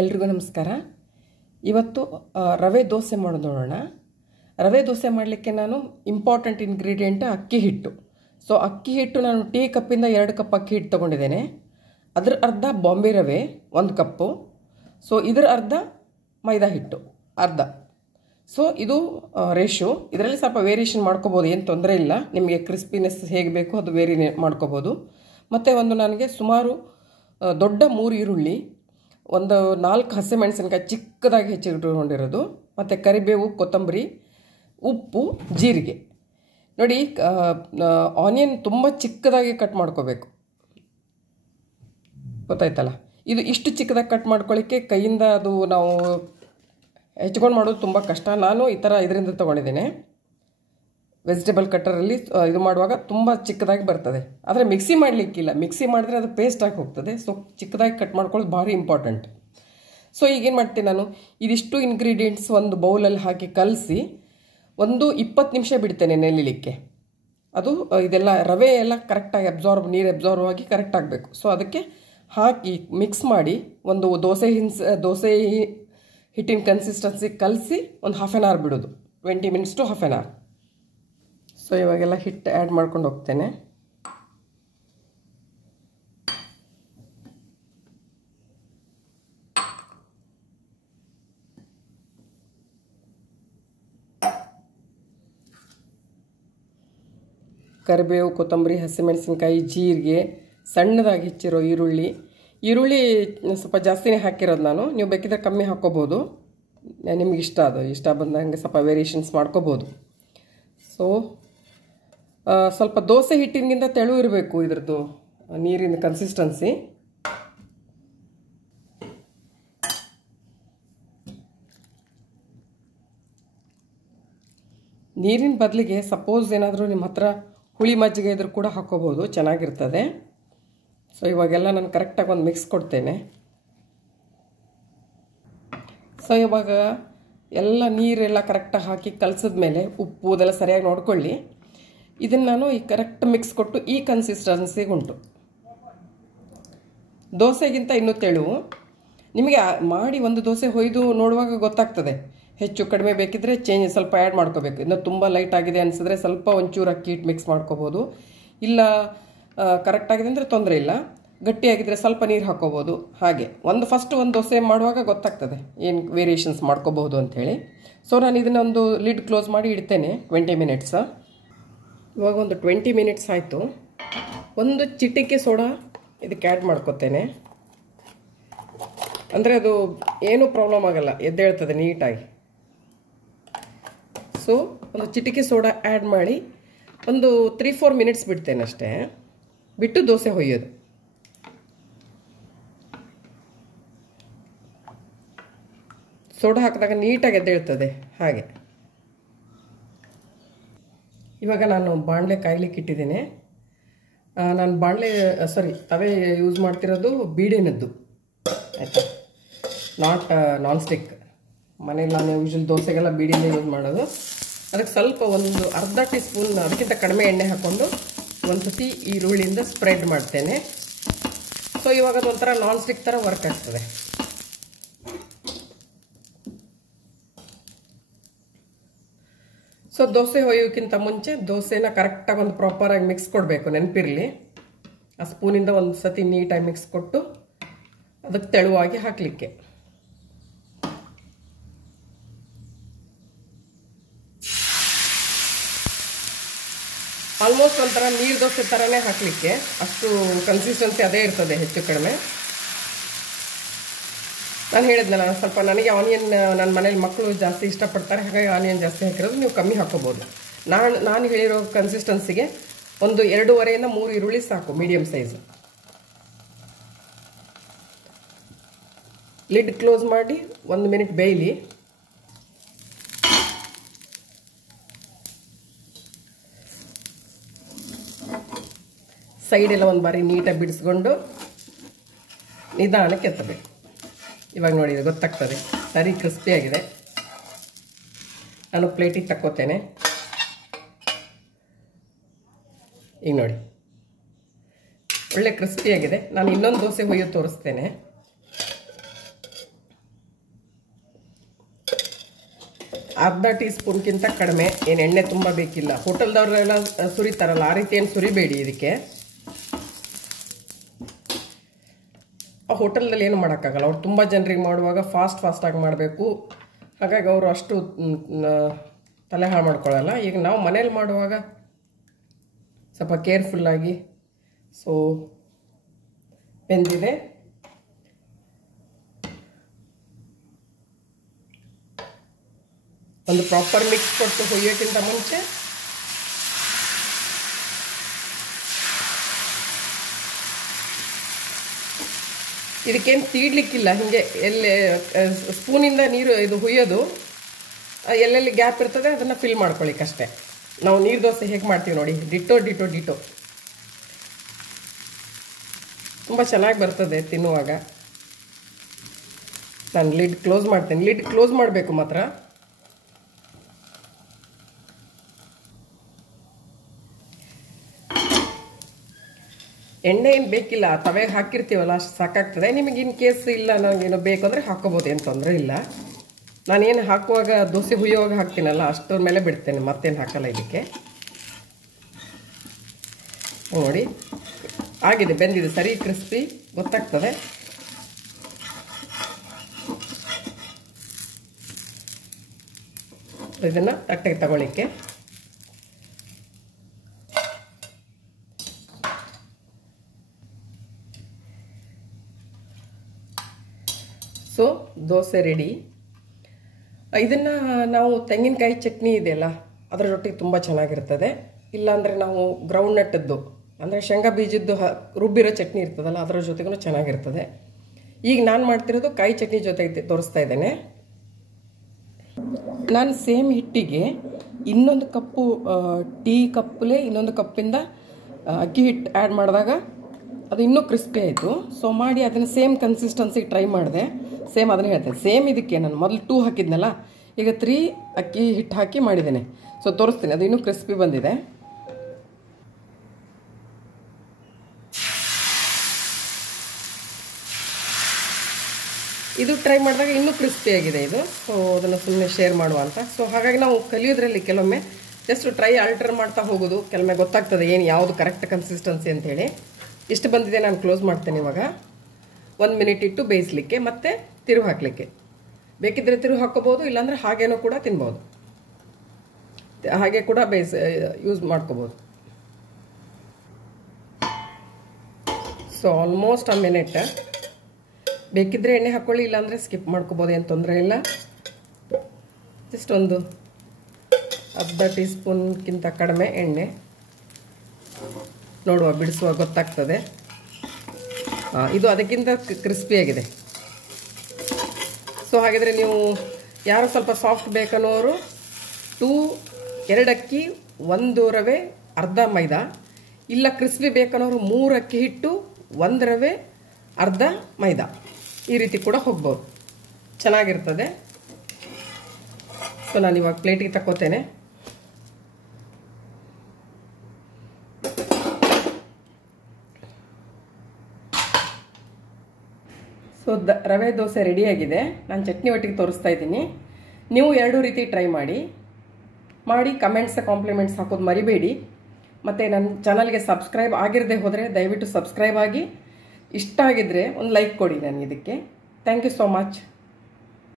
ಎಲ್ರಿಗೂ ನಮಸ್ಕಾರ. ಇವತ್ತು ರವೆ ದೋಸೆ ಮಾಡೋದು ನೋಡೋಣ. ರವೆ ದೋಸೆ ಮಾಡಲಿಕ್ಕೆ ನಾನು ಇಂಪಾರ್ಟೆಂಟ್ ಇಂಗ್ರೀಡಿಯೆಂಟ್ ಅಕ್ಕಿ ಹಿಟ್ಟು. ಸೊ ಅಕ್ಕಿ ಹಿಟ್ಟು ನಾನು ಟೀ ಕಪ್ಪಿಂದ 2 ಕಪ್ ಅಕ್ಕಿ ಹಿಟ್ಟು ತೊಗೊಂಡಿದ್ದೇನೆ. ಅದರ ಅರ್ಧ ಬಾಂಬೆ ರವೆ 1 ಕಪ್ಪು. ಸೊ ಇದರ ಅರ್ಧ ಮೈದಾ ಹಿಟ್ಟು ಅರ್ಧ. ಸೊ ಇದು ರೇಷಿಯೋ. ಇದರಲ್ಲಿ ಸ್ವಲ್ಪ ವೇರಿಯೇಷನ್ ಮಾಡ್ಕೋಬೋದು, ಏನು ತೊಂದರೆ ಇಲ್ಲ. ನಿಮಗೆ ಕ್ರಿಸ್ಪಿನೆಸ್ ಹೇಗೆ ಬೇಕೋ ಅದು ವೇರಿ ಮಾಡ್ಕೋಬೋದು. ಮತ್ತು ನನಗೆ ಸುಮಾರು ದೊಡ್ಡ 3 ಈರುಳ್ಳಿ, ಒಂದು 4 ಹಸಿಮೆಣಸಿನಕಾಯಿ ಚಿಕ್ಕದಾಗಿ ಹೆಚ್ಚಿಟ್ಕೊಂಡಿರೋದು, ಮತ್ತು ಕರಿಬೇವು, ಕೊತ್ತಂಬರಿ, ಉಪ್ಪು, ಜೀರಿಗೆ. ನೋಡಿ, ಆನಿಯನ್ ತುಂಬ ಚಿಕ್ಕದಾಗಿ ಕಟ್ ಮಾಡ್ಕೋಬೇಕು, ಗೊತ್ತಾಯ್ತಲ್ಲ. ಇದು ಇಷ್ಟು ಚಿಕ್ಕದಾಗಿ ಕಟ್ ಮಾಡ್ಕೊಳ್ಳಿಕ್ಕೆ ಕೈಯಿಂದ ಅದು ನಾವು ಹೆಚ್ಕೊಂಡು ಮಾಡೋದು ತುಂಬ ಕಷ್ಟ. ನಾನು ಈ ಥರ ಇದರಿಂದ ತೊಗೊಂಡಿದ್ದೇನೆ. ವೆಜಿಟೇಬಲ್ ಕಟ್ಟರಲ್ಲಿ ಇದು ಮಾಡುವಾಗ ತುಂಬ ಚಿಕ್ಕದಾಗಿ ಬರ್ತದೆ. ಆದರೆ ಮಿಕ್ಸಿ ಮಾಡಲಿಕ್ಕಿಲ್ಲ, ಮಿಕ್ಸಿ ಮಾಡಿದ್ರೆ ಅದು ಪೇಸ್ಟಾಗಿ ಹೋಗ್ತದೆ. ಸೊ ಚಿಕ್ಕದಾಗಿ ಕಟ್ ಮಾಡ್ಕೊಳ್ಳೋದು ಭಾರಿ ಇಂಪಾರ್ಟೆಂಟ್. ಸೊ ಈಗೇನು ಮಾಡ್ತೀನಿ, ನಾನು ಇದಿಷ್ಟು ಇಂಗ್ರೀಡಿಯೆಂಟ್ಸ್ ಒಂದು ಬೌಲಲ್ಲಿ ಹಾಕಿ ಕಲಸಿ ಒಂದು 20 ನಿಮಿಷ ಬಿಡ್ತೇನೆ ನೆನೆಯಲಿಕ್ಕೆ. ಅದು ಇದೆಲ್ಲ ರವೆ ಎಲ್ಲ ಕರೆಕ್ಟಾಗಿ ನೀರು ಅಬ್ಸಾರ್ವ್ ಆಗಿ ಕರೆಕ್ಟ್ ಆಗಬೇಕು. ಸೊ ಅದಕ್ಕೆ ಹಾಕಿ ಮಿಕ್ಸ್ ಮಾಡಿ ಒಂದು ದೋಸೆ ಹಿಟ್ಟಿನ ಕನ್ಸಿಸ್ಟೆನ್ಸಿ ಕಲಸಿ ಒಂದು 1/2 ಅವರ್ ಬಿಡೋದು, 20 ಮಿನಿಟ್ಸ್ ಟು 1/2 ಅವರ್. ಸೊ ಇವಾಗೆಲ್ಲ ಹಿಟ್ಟು ಆ್ಯಡ್ ಮಾಡ್ಕೊಂಡು ಹೋಗ್ತೇನೆ. ಕರಿಬೇವು, ಕೊತ್ತಂಬರಿ, ಹಸಿಮೆಣಸಿನ್ಕಾಯಿ, ಜೀರಿಗೆ, ಸಣ್ಣದಾಗಿ ಹೆಚ್ಚಿರೋ ಈರುಳ್ಳಿ ಸ್ವಲ್ಪ ಜಾಸ್ತಿನೇ ಹಾಕಿರೋದು ನಾನು. ನೀವು ಬೇಕಿದ್ರೆ ಕಮ್ಮಿ ಹಾಕ್ಕೋಬೋದು, ನಿಮ್ಗೆ ಇಷ್ಟ ಬಂದಂಗೆ ಸ್ವಲ್ಪ ವೇರಿಯೇಷನ್ಸ್ ಮಾಡ್ಕೋಬೋದು. ಸೊ ಸ್ವಲ್ಪ ದೋಸೆ ಹಿಟ್ಟಿನಿಂದ ತೆಳು ಇರಬೇಕು ಇದ್ರದ್ದು ನೀರಿನ ಕನ್ಸಿಸ್ಟೆನ್ಸಿ. ನೀರಿನ ಬದಲಿಗೆ ಸಪೋಸ್ ಏನಾದರೂ ನಿಮ್ಮ ಹತ್ರ ಹುಳಿ ಮಜ್ಜಿಗೆ ಇದ್ರೂ ಕೂಡ ಹಾಕ್ಕೋಬೋದು, ಚೆನ್ನಾಗಿರ್ತದೆ. ಸೊ ಇವಾಗೆಲ್ಲ ನಾನು ಕರೆಕ್ಟಾಗಿ ಒಂದು ಮಿಕ್ಸ್ ಕೊಡ್ತೇನೆ. ಸೊ ಇವಾಗ ಎಲ್ಲ ನೀರೆಲ್ಲ ಕರೆಕ್ಟಾಗಿ ಹಾಕಿ ಕಲಸಿದ್ಮೇಲೆ ಉಪ್ಪು ಅದೆಲ್ಲ ಸರಿಯಾಗಿ ನೋಡ್ಕೊಳ್ಳಿ. ಇದನ್ನು ನಾನು ಈ ಕರೆಕ್ಟ್ ಮಿಕ್ಸ್ ಕೊಟ್ಟು ಈ ಕನ್ಸಿಸ್ಟೆನ್ಸಿಗೆ ಉಂಟು. ದೋಸೆಗಿಂತ ಇನ್ನೂ ತೆಳುವು. ನಿಮಗೆ ಮಾಡಿ ಒಂದು ದೋಸೆ ಹೊಯ್ದು ನೋಡುವಾಗ ಗೊತ್ತಾಗ್ತದೆ. ಹೆಚ್ಚು ಕಡಿಮೆ ಬೇಕಿದ್ರೆ ಸ್ವಲ್ಪ ಆ್ಯಡ್ ಮಾಡ್ಕೋಬೇಕು. ಇನ್ನು ತುಂಬ ಲೈಟ್ ಆಗಿದೆ ಅನಿಸಿದ್ರೆ ಸ್ವಲ್ಪ ಒಂಚೂರು ಅಕ್ಕಿ ಹಿಟ್ಟು ಮಿಕ್ಸ್ ಮಾಡ್ಕೋಬೋದು. ಇಲ್ಲ ಕರೆಕ್ಟಾಗಿದೆ ಅಂದರೆ ತೊಂದರೆ ಇಲ್ಲ. ಗಟ್ಟಿಯಾಗಿದ್ದರೆ ಸ್ವಲ್ಪ ನೀರು ಹಾಕ್ಕೋಬೋದು. ಹಾಗೆ ಫಸ್ಟ್ ಒಂದು ದೋಸೆ ಮಾಡುವಾಗ ಗೊತ್ತಾಗ್ತದೆ ಏನು ವೇರಿಯೇಷನ್ಸ್ ಮಾಡ್ಕೋಬಹುದು ಅಂಥೇಳಿ. ಸೊ ನಾನು ಇದನ್ನೊಂದು ಲಿಡ್ ಕ್ಲೋಸ್ ಮಾಡಿ ಇಡ್ತೇನೆ 20 ಮಿನಿಟ್ಸ್. ಇವಾಗ ಒಂದು 20 ಮಿನಿಟ್ಸ್ ಆಯಿತು. ಒಂದು ಚಿಟಿಕೆ ಸೋಡಾ ಇದಕ್ಕೆ ಆ್ಯಡ್ ಮಾಡ್ಕೋತೇನೆ. ಅಂದರೆ ಅದು ಏನೂ ಪ್ರಾಬ್ಲಮ್ ಆಗಲ್ಲ, ಎದ್ದೇಳ್ತದೆ ನೀಟಾಗಿ. ಸೊ ಒಂದು ಚಿಟಿಕೆ ಸೋಡಾ ಆ್ಯಡ್ ಮಾಡಿ ಒಂದು 3-4 ಮಿನಿಟ್ಸ್ ಬಿಡ್ತೇನೆ ಅಷ್ಟೇ. ಬಿಟ್ಟು ದೋಸೆ ಹೊಯ್ಯೋದು. ಸೋಡಾ ಹಾಕಿದಾಗ ನೀಟಾಗಿ ಎದ್ದೇಳ್ತದೆ ಹಾಗೆ. ಇವಾಗ ನಾನು ಬಾಣಲೆ ಕಾಯ್ಲಿಕ್ಕೆ ಇಟ್ಟಿದ್ದೇನೆ. ನಾನು ತವೆ ಯೂಸ್ ಮಾಡ್ತಿರೋದು ಬೀಡಿನದ್ದು, ಆಯಿತಾ, ನಾನ್ ಸ್ಟಿಕ್. ಮನೇಲಿ ನಾನು ಯೂಶಲ್ ದೋಸೆಗೆಲ್ಲ ಬೀಡಿನೇ ಯೂಸ್ ಮಾಡೋದು. ಅದಕ್ಕೆ ಸ್ವಲ್ಪ ಒಂದು ಅರ್ಧ ಟೀ ಸ್ಪೂನ್ ಅದಕ್ಕಿಂತ ಕಡಿಮೆ ಎಣ್ಣೆ ಹಾಕ್ಕೊಂಡು ಒಂದು ಸತಿ ಈರುಳ್ಳಿಯಿಂದ ಸ್ಪ್ರೆಡ್ ಮಾಡ್ತೇನೆ. ಸೊ ಇವಾಗ ಅದೊಂಥರ ನಾನ್ ಸ್ಟಿಕ್ ಥರ ವರ್ಕ್ ಆಗ್ತದೆ. ಸೊ ದೋಸೆ ಹೊಯ್ಯೋಕ್ಕಿಂತ ಮುಂಚೆ ದೋಸೆನ ಕರೆಕ್ಟಾಗಿ ಒಂದು ಪ್ರಾಪರಾಗಿ ಮಿಕ್ಸ್ ಕೊಡಬೇಕು, ನೆನಪಿರಲಿ. ಆ ಸ್ಪೂನಿಂದ ಒಂದು ಸತಿ ನೀಟಾಗಿ ಮಿಕ್ಸ್ ಕೊಟ್ಟು ಅದಕ್ಕೆ ತೆಳುವಾಗಿ ಹಾಕಲಿಕ್ಕೆ. ಆಲ್ಮೋಸ್ಟ್ ಒಂಥರ ನೀರು ದೋಸೆ ಥರನೇ ಹಾಕಲಿಕ್ಕೆ, ಅಷ್ಟು ಕನ್ಸಿಸ್ಟೆನ್ಸಿ ಅದೇ ಇರ್ತದೆ ಹೆಚ್ಚು ಕಡಿಮೆ. ನಾನು ಹೇಳಿದ್ನಲ್ಲ, ಸ್ವಲ್ಪ ನನಗೆ ಆನಿಯನ್ ನನ್ನ ಮನೇಲಿ ಮಕ್ಕಳು ಜಾಸ್ತಿ ಇಷ್ಟಪಡ್ತಾರೆ, ಹಾಗಾಗಿ ಆನಿಯನ್ ಜಾಸ್ತಿ ಹಾಕಿರೋದು. ನೀವು ಕಮ್ಮಿ ಹಾಕ್ಕೋಬೋದು. ನಾನು ಹೇಳಿರೋ ಕನ್ಸಿಸ್ಟೆನ್ಸಿಗೆ ಒಂದು 2.5 3 ಈರುಳ್ಳಿ ಸಾಕು, ಮೀಡಿಯಮ್ ಸೈಜ್. ಲಿಡ್ ಕ್ಲೋಸ್ ಮಾಡಿ 1 ಮಿನಿಟ್ ಬೇಯಲಿ. ಸೈಡೆಲ್ಲ ಒಂದು ಬಾರಿ ನೀಟಾಗಿ ಬಿಡಿಸ್ಕೊಂಡು ನಿಧಾನಕ್ಕೆ ಎತ್ತಬೇಕು. ಇವಾಗ ನೋಡಿ, ಗೊತ್ತಾಗ್ತದೆ ಸರಿ ಕ್ರಿಸ್ಪಿಯಾಗಿದೆ. ನಾನು ಪ್ಲೇಟಿಗೆ ತಕ್ಕೋತೇನೆ. ಈಗ ನೋಡಿ, ಒಳ್ಳೆ ಕ್ರಿಸ್ಪಿಯಾಗಿದೆ. ನಾನು ಇನ್ನೊಂದು ದೋಸೆ ಹೊಯ್ಯೋ ತೋರಿಸ್ತೇನೆ. ಅರ್ಧ ಟೀ ಸ್ಪೂನ್ಗಿಂತ ಕಡಿಮೆ, ಏನು ಎಣ್ಣೆ ತುಂಬ ಬೇಕಿಲ್ಲ. ಹೋಟೆಲ್ದವ್ರೆಲ್ಲ ಸುರಿತಾರಲ್ಲ, ಆ ರೀತಿ ಏನು ಸುರಿಬೇಡಿ ಇದಕ್ಕೆ. ಹೋಟೆಲ್ದಲ್ಲಿ ಏನು ಮಾಡೋಕ್ಕಾಗಲ್ಲ, ಅವ್ರು ತುಂಬ ಜನರಿಗೆ ಮಾಡುವಾಗ ಫಾಸ್ಟಾಗಿ ಮಾಡಬೇಕು. ಹಾಗಾಗಿ ಅವರು ಅಷ್ಟು ತಲೆ ಹಾಳು ಮಾಡ್ಕೊಳ್ಳಲ್ಲ. ಈಗ ನಾವು ಮನೇಲಿ ಮಾಡುವಾಗ ಸ್ವಲ್ಪ ಕೇರ್ಫುಲ್ಲಾಗಿ. ಸೊ ಬೆಂದಿದೆ. ಒಂದು ಪ್ರಾಪರ್ ಮಿಕ್ಸ್ ಕೊಟ್ಟು ಹುಯ್ಯೋಕ್ಕಿಂತ ಮುಂಚೆ ಇದಕ್ಕೇನು ತೀಡ್ಲಿಕ್ಕಿಲ್ಲ. ಹೀಗೆ ಎಲ್ಲಿ ಸ್ಪೂನಿಂದ ನೀರು ಇದು ಹುಯ್ಯೋದು, ಎಲ್ಲೆಲ್ಲಿ ಗ್ಯಾಪ್ ಇರ್ತದೆ ಅದನ್ನು ಫಿಲ್ ಮಾಡ್ಕೊಳ್ಳಿಕ್ಕಷ್ಟೇ. ನಾವು ನೀರು ದೋಸೆ ಹೇಗೆ ಮಾಡ್ತೀವಿ ನೋಡಿ, ಡಿಟೋ ತುಂಬ ಚೆನ್ನಾಗಿ ಬರ್ತದೆ ತಿನ್ನುವಾಗ. ನಾನು ಲಿಡ್ ಕ್ಲೋಸ್ ಮಾಡ್ತೇನೆ. ಲಿಡ್ ಕ್ಲೋಸ್ ಮಾಡಬೇಕು ಮಾತ್ರ. ಎಣ್ಣೆ ಏನು ಬೇಕಿಲ್ಲ, ತವೆಗೆ ಹಾಕಿರ್ತೀವಲ್ಲ ಅಷ್ಟು ಸಾಕಾಗ್ತದೆ. ನಿಮಗೆ ಇನ್ ಕೇಸ್ ಇಲ್ಲ ನನಗೇನು ಬೇಕು ಅಂದರೆ ಹಾಕೋಬೋದು, ಏನು ತೊಂದರೆ ಇಲ್ಲ. ನಾನೇನು ಹಾಕುವಾಗ ದೋಸೆ ಹುಯ್ಯುವಾಗ ಹಾಕ್ತೀನಲ್ಲ ಅಷ್ಟರ ಮೇಲೆ ಬಿಡ್ತೇನೆ, ಮತ್ತೇನು ಹಾಕಲ್ಲ ಇದಕ್ಕೆ. ನೋಡಿ ಆಗಿದೆ, ಬೆಂದಿದೆ, ಸರಿ ಕ್ರಿಸ್ಪಿ ಗೊತ್ತಾಗ್ತದೆ. ಇದನ್ನು ತಟ್ಟೆಗೆ ತಗೊಳ್ಳಿಕ್ಕೆ. So dosa ready. ಇದನ್ನು ನಾವು ತೆಂಗಿನಕಾಯಿ ಚಟ್ನಿ ಇದೆಯಲ್ಲ ಅದರ ಜೊತೆಗೆ ತುಂಬ ಚೆನ್ನಾಗಿರ್ತದೆ. ಇಲ್ಲಾಂದರೆ ನಾವು ಗ್ರೌಂಡ್ ನಟ್ಟದ್ದು ಅಂದರೆ ಶೇಂಗಾ ಬೀಜದ್ದು ರುಬ್ಬಿರೋ ಚಟ್ನಿ ಇರ್ತದಲ್ಲ ಅದರ ಜೊತೆಗೂ ಚೆನ್ನಾಗಿರ್ತದೆ. ಈಗ ನಾನು ಮಾಡ್ತಿರೋದು ಕಾಯಿ ಚಟ್ನಿ ಜೊತೆ ತೋರಿಸ್ತಾ ಇದ್ದೇನೆ. ನಾನು ಸೇಮ್ ಹಿಟ್ಟಿಗೆ ಇನ್ನೊಂದು ಕಪ್ಪು ಟೀ ಕಪ್ಪಲ್ಲೇ ಇನ್ನೊಂದು ಕಪ್ಪಿಂದ ಅಕ್ಕಿ ಹಿಟ್ಟು ಆ್ಯಡ್ ಮಾಡಿದಾಗ ಅದು ಇನ್ನೂ ಕ್ರಿಸ್ಪಿ ಆಯಿತು. ಸೊ ಮಾಡಿ ಅದನ್ನು ಸೇಮ್ ಕನ್ಸಿಸ್ಟೆನ್ಸಿಗೆ ಟ್ರೈ ಮಾಡಿದೆ. ಸೇಮ್ ಅದನ್ನು ಹೇಳ್ತೇನೆ. ಸೇಮ್ ಇದಕ್ಕೆ ನಾನು ಮೊದಲು 2 ಹಾಕಿದ್ನಲ್ಲ, ಈಗ 3 ಅಕ್ಕಿ ಹಿಟ್ಟು ಹಾಕಿ ಮಾಡಿದ್ದೇನೆ. ಸೊ ತೋರಿಸ್ತೀನಿ, ಅದು ಇನ್ನೂ ಕ್ರಿಸ್ಪಿ ಬಂದಿದೆ. ಇದು ಟ್ರೈ ಮಾಡಿದಾಗ ಇನ್ನೂ ಕ್ರಿಸ್ಪಿಯಾಗಿದೆ ಇದು. ಸೊ ಅದನ್ನು ಸುಮ್ಮನೆ ಶೇರ್ ಮಾಡುವ ಅಂತ. ಸೊ ಹಾಗಾಗಿ ನಾವು ಕಲಿಯೋದ್ರಲ್ಲಿ ಕೆಲವೊಮ್ಮೆ ಜಸ್ಟ್ ಟ್ರೈ ಆಲ್ಟರ್ ಮಾಡ್ತಾ ಹೋಗೋದು, ಕೆಲವೊಮ್ಮೆ ಗೊತ್ತಾಗ್ತದೆ ಏನು ಯಾವುದು ಕರೆಕ್ಟ್ ಕನ್ಸಿಸ್ಟೆನ್ಸಿ ಅಂತೇಳಿ. ಇಷ್ಟು ಬಂದಿದೆ. ನಾನು ಕ್ಲೋಸ್ ಮಾಡ್ತೇನೆ ಇವಾಗ. 1 ಮಿನಿಟ್ ಇಟ್ಟು ಬೇಯಿಸಲಿಕ್ಕೆ, ಮತ್ತು ತಿರುವು ಹಾಕಲಿಕ್ಕೆ. ಬೇಕಿದ್ದರೆ ತಿರುವು ಹಾಕ್ಕೋಬೋದು, ಇಲ್ಲಾಂದರೆ ಹಾಗೇನೂ ಕೂಡ ತಿನ್ಬೋದು, ಹಾಗೆ ಕೂಡ ಯೂಸ್ ಮಾಡ್ಕೋಬೋದು. So almost 1 minute. ಬೇಕಿದ್ದರೆ ಎಣ್ಣೆ ಹಾಕ್ಕೊಳ್ಳಿ, ಇಲ್ಲಾಂದರೆ ಸ್ಕಿಪ್ ಮಾಡ್ಕೋಬೋದು, ಏನು ತೊಂದರೆ ಇಲ್ಲ. ಜಸ್ಟ್ ಒಂದು ಅರ್ಧ ಟೀ ಸ್ಪೂನ್ಗಿಂತ ಕಡಿಮೆ ಎಣ್ಣೆ. ನೋಡುವ, ಬಿಡಿಸುವ ಗೊತ್ತಾಗ್ತದೆ. ಇದು ಅದಕ್ಕಿಂತ ಕ್ರಿಸ್ಪಿಯಾಗಿದೆ. ಸೊ ಹಾಗಿದ್ರೆ ನೀವು ಯಾರು ಸ್ವಲ್ಪ ಸಾಫ್ಟ್ ಬೇಕನ್ನೋರು 2 ಅಕ್ಕಿ 1 ರವೆ ಅರ್ಧ ಮೈದಾ, ಇಲ್ಲ ಕ್ರಿಸ್ಪಿ ಬೇಕನ್ನೋರು 3 ಅಕ್ಕಿ ಹಿಟ್ಟು 1 ರವೆ ಅರ್ಧ ಮೈದಾ, ಈ ರೀತಿ ಕೂಡ ಹೋಗ್ಬೋದು, ಚೆನ್ನಾಗಿರ್ತದೆ. ಸೊ ನಾನು ಇವಾಗ ಪ್ಲೇಟಿಗೆ ತಕ್ಕೋತೇನೆ. ಸೊ ರವೆ ದೋಸೆ ರೆಡಿಯಾಗಿದೆ. ನಾನು ಚಟ್ನಿ ಒಟ್ಟಿಗೆ ತೋರಿಸ್ತಾ ಇದ್ದೀನಿ. ನೀವು 2 ರೀತಿ ಟ್ರೈ ಮಾಡಿ ಕಮೆಂಟ್ಸ್ ಕಾಂಪ್ಲಿಮೆಂಟ್ಸ್ ಹಾಕೋದು ಮರಿಬೇಡಿ. ಮತ್ತು ನನ್ನ ಚಾನಲ್ಗೆ ಸಬ್ಸ್ಕ್ರೈಬ್ ಆಗಿರದೆ ಹೋದರೆ ದಯವಿಟ್ಟು ಸಬ್ಸ್ಕ್ರೈಬ್ ಆಗಿ. ಇಷ್ಟ ಆಗಿದ್ದರೆ ಒಂದು ಲೈಕ್ ಕೊಡಿ ನನಗೆ ಇದಕ್ಕೆ. Thank you so much.